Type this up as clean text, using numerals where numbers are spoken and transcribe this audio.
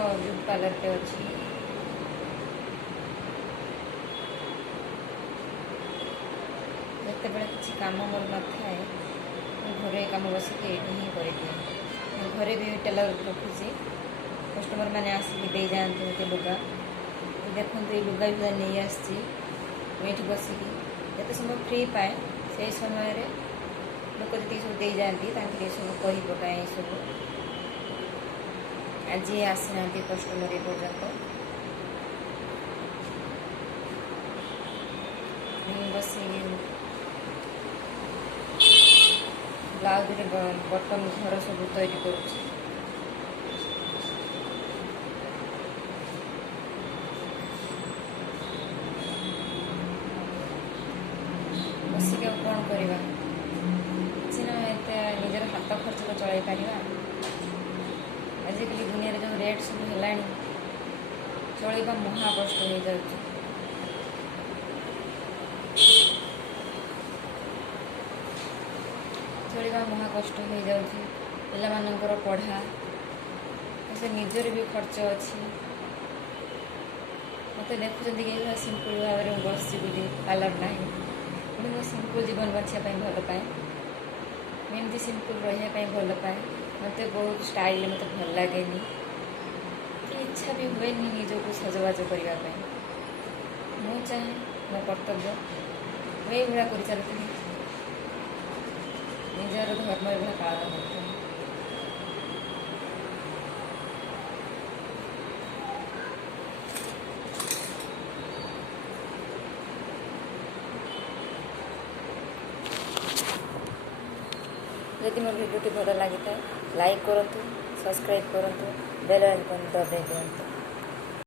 Beauty parlour पे अच्छी जिते बड़े किसी कम मोर न थाए घरे कम बसिक ये हिं कर घरे भी टेलर रखुची कस्टमर मैंने आसिक दे जाते मत लुगा देखो ये लुगा भी नहीं आसी बसिक जिते समय फ्री पाए से समय लोक जी सब दे जाती सब कही पकाए सब आज आसी ना कस्टमर पर्यटन बस ब्लाउज बटन घर सब तैयारी करुँच बसिक कौन करवा किसी ना निजर हाथ खर्च तो चल पार आजिकल दुनिया जो रेट सब है चलवा महाकष्ट हो जाए चलवा महाकष्ट हो जाऊँगी पिलामानंकर पढ़ा से निजर भी खर्च अच्छी मत देखुं कि सिंपल भाव में बस पार्लर ना मुझे सिंपल जीवन बचापी भल पाए एमती सिंपल रही भल पाए मत बहुत स्टाइल मत भल लगे कि इच्छा भी हुए निजक सजबाज करने मु चाहे मो कर्तव्य ये भाया कर चलती निजर धर्म ये पालन करते यदि मोर भिडियो भल लगी था लाइक करूँ सब्सक्राइब करूँ बेल आइकन दबाई दिखाँ।